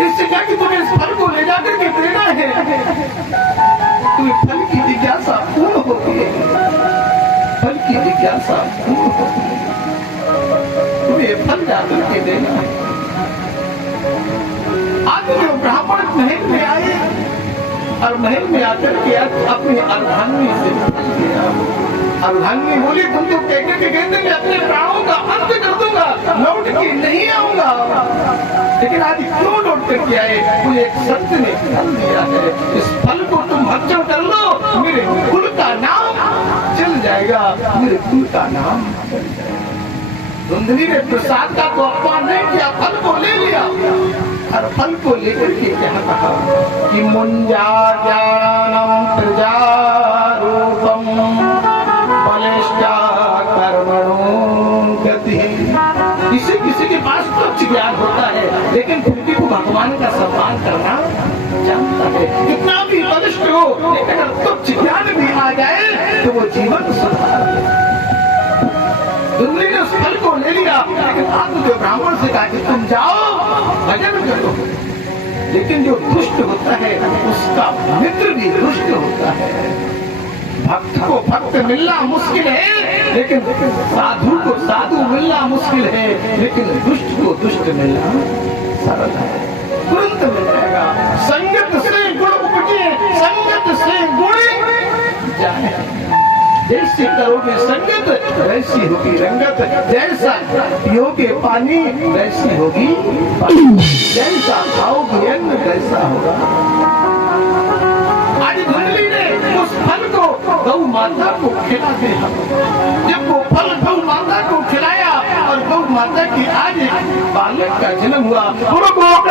इससे क्या कि तुम्हें इस फल को ले जाकर के देना है, तुम्हें फल की जिज्ञासा पूर्ण होती है, फल की जिज्ञासा पूर्ण होती है, तुम्हें फल जाकर के देना है। आज जो ब्राह्मण महल में आए और महल में आकर के अपनी अर्धांगिनी से फल लिया। अर्धांगिनी बोली तुम तो कहते मैं अपने प्राणों का अंत कर दूंगा, लौट के नहीं आऊंगा। लेकिन आज क्यों लौट करके आए? मुझे एक संत ने फल दिया है, इस फल को तुम भक्षण कर लो, मेरे कुल का नाम चल जाएगा, मेरे कुल का नाम चल जाएगा। धुंधली ने प्रसाद का तो अपमान नहीं किया, फल को ले लिया और फल को लेकर के क्या कहा कि मुंजा ज्ञानम प्रजारूपम बलिष्ठा कर्मणो गति। किसी के पास तुच्छ ज्ञान होता है, लेकिन फिर भी वो भगवान का सम्मान करना जानता है। कितना भी बलिष्ठ हो, लेकिन अगर तुच्छ ज्ञान भी आ जाए तो वो जीवन सुधार ले। धुंधली ने उस फल को ले लिया, लेकिन आत्मदेव ब्राह्मण से कहा कि तुम जाओ भजन करो। लेकिन जो दुष्ट होता है उसका मित्र भी दुष्ट होता है। भक्त को भक्त मिलना मुश्किल है, लेकिन साधु को साधु मिलना मुश्किल है, लेकिन दुष्ट को दुष्ट मिलना सरल है, तुरंत मिल जाएगा। संगत से गुण उपजे, संगत से गुण जाए। जैसी करोगे संगत वैसी होगी रंगत, जैसा पियोगे पानी वैसी होगी पानी, जैसा खाओगे अन्न वैसा होगा। आज धुंधली ने उस फल को गौ माता को खिला दिया। जब वो फल गौ माता को खिलाया और गौ माता की आज बालक का जन्म हुआ। भगवान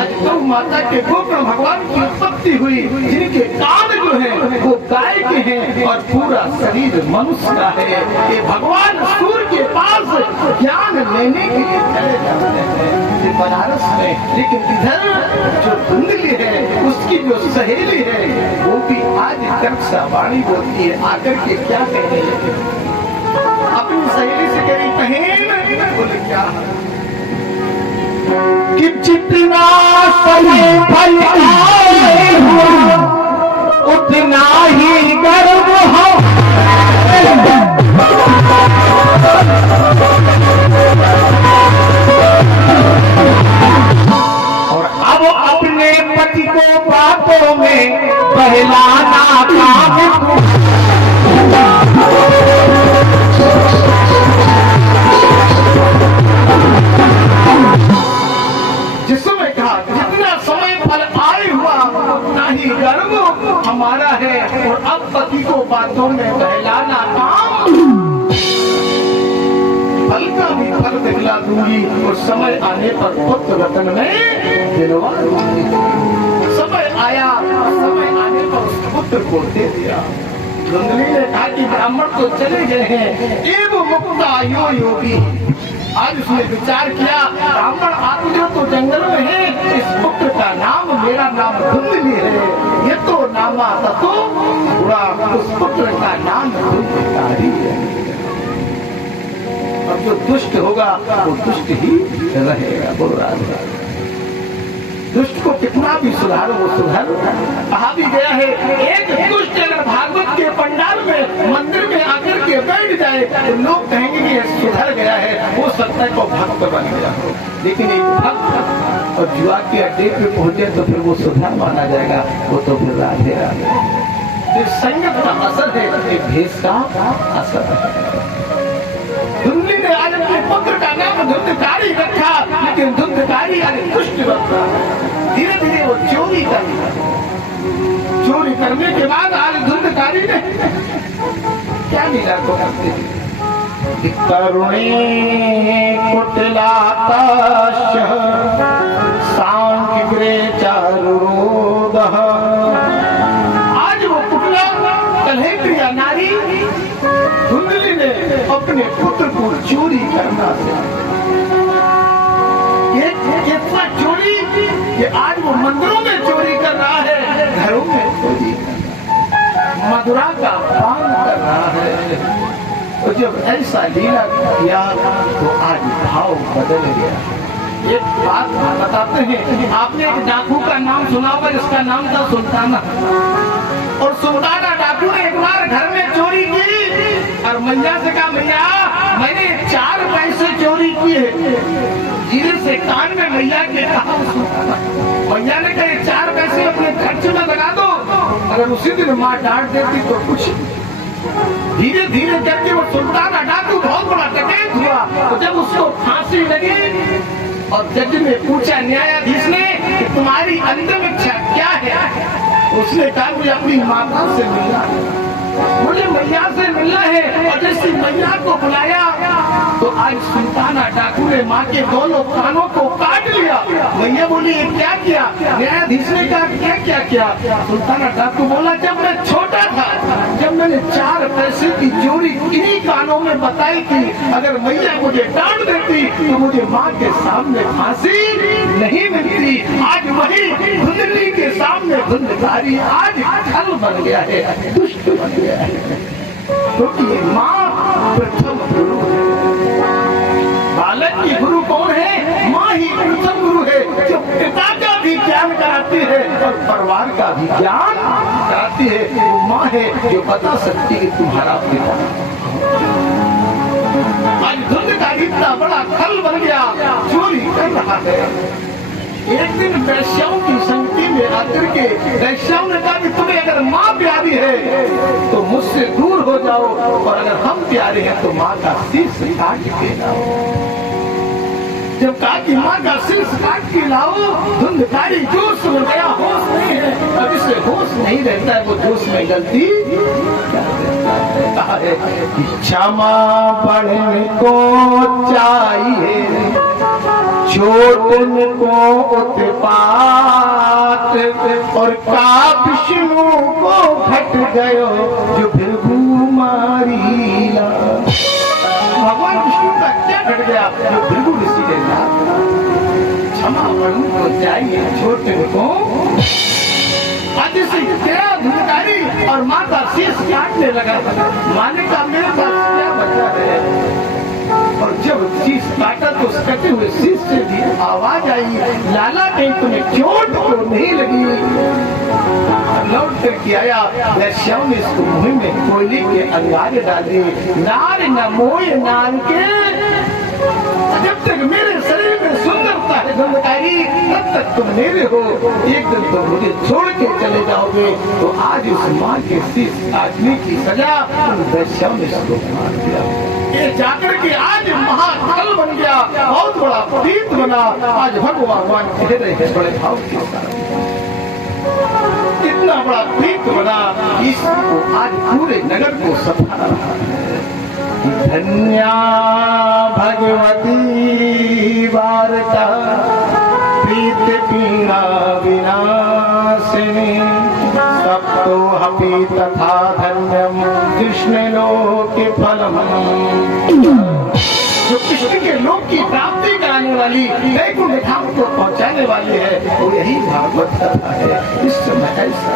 आज गौ माता के गोकुल भगवान की उत्पत्ति हुई, जिनके कान जो है वो गाय के हैं और पूरा शरीर मनुष्य का है। ये भगवान सूर्य के पास ज्ञान लेने के लिए चले जाते हैं बनारस में, लेकिन इधर जो धुंधली है उसकी जो सहेली है वो भी आज कक्षा वाणी बोलती है। आकर के क्या कहने लगे, अपनी सहेली से कह रही बहन, बोले क्या कि जितना समय फल आए हो उतना ही गर्व हो। और अब अपने पति को बातों में बहलाना काम को। जिसमें कहा जितना समय फल आए हुआ उतना ही गर्व हमारा है, और अब पति को बातों में बहलाना काम। फल का भी फल दिखला दूंगी और समय आने पर पुत्र रतन में दिलवा दूंगी। समय आया, समय आने पर उस पुत्र को दे दिया। धुंधली ने कहा कि ब्राह्मण तो चले गए हैं, एवं मुक्ता यो योगी। आज उसने विचार किया ब्राह्मण आत्मदेव तो जंगल में है, इस पुत्र का नाम मेरा नाम धुंधली है, ये तो नामा तो बुरा, उस पुत्र का नाम धुंधकारी है। अब जो दुष्ट होगा वो दुष्ट ही रहेगा। बोल रहा दुष्ट को कितना भी सुधारो वो सुधार। कहा भी गया है एक दुष्ट अगर भागवत के पंडाल में मंदिर में आकर के बैठ जाए तो लोग कहेंगे कि ये सुधर गया है, वो सत्य को भक्त बन गया। लेकिन एक भक्त और जुआ के अड्डे पे पहुंचे तो फिर वो सुधार माना जाएगा, वो तो फिर राधे राधे। फिर संगत का असर है, एक भेष का असर है। धुंधली ने आज अपने पुत्र का नाम धुंधकारी रखा, लेकिन धुंधकारी आज दुष्ट बनता है। धीरे धीरे वो चोरी करता, चोरी करने के बाद आज धुंधकारी ने क्या लीला को करते थे। करुणे कुटिलाताश सांख्यग्रे चारुरोध। आज वो पुतला कलह प्रिया नारी धुंधली ने अपने पुत्र को चोरी करना सीखा। इतना चोरी कि आज वो मंदिरों में चोरी कर रहा है, घरों में चोरी कर रहा है, मदुरा का पान कर रहा है। तो जब ऐसा लीला किया तो आज भाव बदल गया। एक बात बताते हैं, आपने एक डाकू का नाम सुना होगा जिसका नाम था सुल्ताना। और सुल्ताना डाकू ने एक बार घर में चोरी की और मैया से कहा, मैया मैंने 4 पैसे चोरी किए। धीरे से कान में मैया के कहा। मैया ने कहा 4 पैसे अपने खर्च में लगा दो। अगर उसी दिन माँ डांट देती तो कुछ। धीरे धीरे करके वो सुल्ताना डाकू बहुत बड़ा डकैत हुआ। तो जब उसको फांसी लगी और जज ने पूछा न्यायाधीश ने कि तुम्हारी अंतिम इच्छा क्या है, उसने कहा मुझे अपनी माता से मिलना है, मुझे मैया से मिलना है। और जैसे मैया को बुलाया तो आज सुल्ताना डाकू ने माँ के दोनों कानों को काट लिया। मैया बोली ये क्या किया? न्यायाधीश ने कहा क्या किया? सुल्ताना डाकू बोला जब मैं छोटा था, जब मैंने 4 पैसे की चोरी इन्हीं कानों में बताई थी, अगर मैया मुझे डांट देती तो मुझे माँ के सामने फांसी नहीं मिलती। आज वही धुंधली के सामने धुंधकारी आज छल बन गया है, दुष्ट बन गया है, क्योंकि ये माँ प्रथम गुरु है। बालक की गुरु कौन है? माँ ही प्रथम गुरु है, जो पिता का भी ज्ञान कराती है और परिवार का भी ज्ञान कराती है। वो माँ है जो बता सकती है तुम्हारा पिता। आज धुंध का इतना बड़ा खल बन गया, चोरी कर रहा है। एक दिन वैश्याओं की संगति में आकर के वैश्याओं ने कहा कि तुम्हें अगर माँ प्यारी है तो मुझसे दूर हो जाओ, और अगर हम प्यारे हैं तो माँ का शीश काट के लाओ। जब कहा कि माँ का शीश काट के लाओ, धुंधकारी जोश में गया, होश नहीं है। अब इसे होश नहीं रहता है, वो जोश में गलती कहा है कि क्षमा पढ़ने को चाहिए, छोटन को उत्पात, और का विष्णु को घट गयो जो भृगु मारीला। भगवान विष्णु का क्या घट गया जो भृगु ऋषि ने कहा? क्षमा पढ़ने को चाहिए, छोटन को आदि से तेरा धुंधकारी और माँ का शीश काटने लगा। माने का मेरे पास क्या बचा है? और जब शीश काटा तो उस कटे हुए शीश से भी आवाज आई, लाला कहीं तुम्हें चोट तो नहीं लगी? लौट करके आया, वैश्याओं ने इसको मुंह में कोयले के अंगारे डाल दिए। नार न मोय नार के, जब तक मेरे शरीर में सुंदरता है धुंधकारी, तब तक तुम मेरे हो। एक दिन तुम मुझे छोड़ के चले जाओगे। तो आज उस माँ के शीश काटने की सजा उन वैश्याओं ने इसको मार दिया। ये जाकर के आज महाकाल बन गया, बहुत बड़ा प्रीत बना। आज भगवान कह रहे हैं बड़े भाव के साथ, इतना बड़ा प्रीत बना, इसको आज पूरे नगर को सफा रहा है। धन्या भगवती वार्ता प्रीत पीड़ा विनाशिनी, सप्तो हपि तथा धन्यम कृष्ण लोके फलम। जो कृष्ण के लोक की प्राप्ति कराने वाली, वैकुंठ धाम को पहुंचाने वाली है, वो यही भागवत कथा है। इस समय ऐसा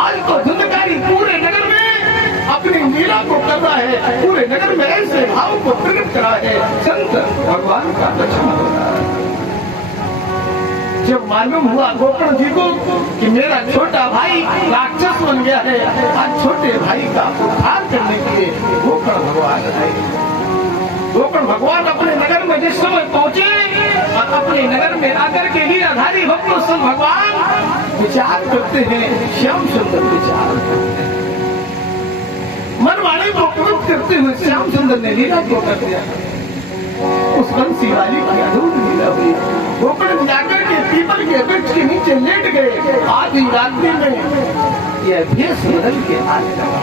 आज तो धुंधकारी पूरे नगर में अपनी लीला को कर रहा है, पूरे नगर में ऐसे भाव को प्रकट करा है। संत भगवान का दर्शन हो रहा है। जब मालूम हुआ गोकर्ण जी को कि मेरा छोटा भाई राक्षस बन गया है, आज छोटे भाई का उद्धार करने के लिए गोकर्ण भगवान आए। गोकर्ण भगवान अपने नगर में जिस समय पहुंचे और अपने नगर में आकर के लीलाधारी भक्त भगवान विचार करते हैं, श्याम सुंदर विचार करते हैं। मनवाणी को प्रकट करते हुए श्याम सुंदर ने लीला को कर दिया। उस बंसी वाली की अद्भुत लीला हुई। गोकर्ण जाकर के पीपल के वृक्ष के नीचे लेट गए। आधी रात्रि में यह भेष बदल के आने लगा।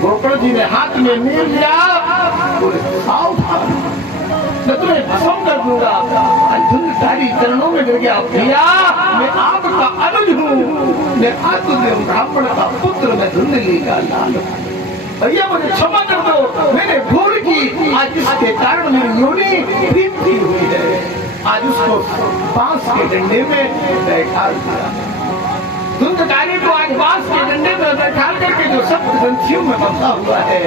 गोकर्ण जी ने हाथ में नील लिया, सावधान मैं तुम्हें भस्म कर दूंगा। धुंधकारी चरणों में गिर गया। भैया मैं आपका अनुज हूँ, मैं आत्मदेव ब्राह्मण का पुत्र, मैं धुंधली का लाल हूँ। भैया मुझे क्षमा कर दो, मैंने भूल की। आज इसके कारण मेरी योनि प्रीति हुई है। आज उसको बांस के डंडे में बैठा दिया। धुंधकारी को आज बांस के डंडे में बैठा करके जो सप्त ग्रंथियों में बंधा हुआ है,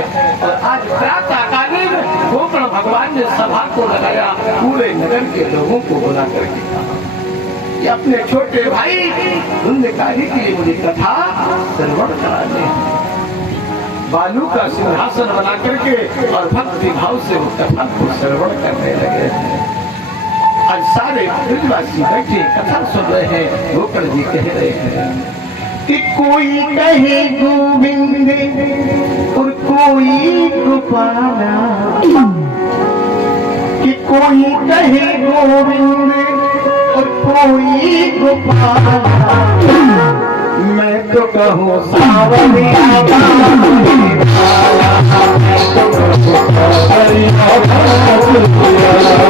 और आज प्रातःकालीन गोकर्ण भगवान ने सभा को लगाया, पूरे नगर के लोगों को बुला करके कहा कि अपने छोटे भाई धुंधकारी के लिए मुझे कथा श्रवण कराने, बालू का सिंहासन बना करके और भक्ति भाव से उस कथा को श्रवण करने लगे। आज सारे ब्रजवासी बैठे कथा सुन रहे हैं। गोकर्ण जी कह रहे हैं कि कोई कहे गोविंद और कोई गोपाला, कि कोई कहे गोविंद और कोई गोपाला, मैं तो कहूँ सावरिया मैं तो कहूँ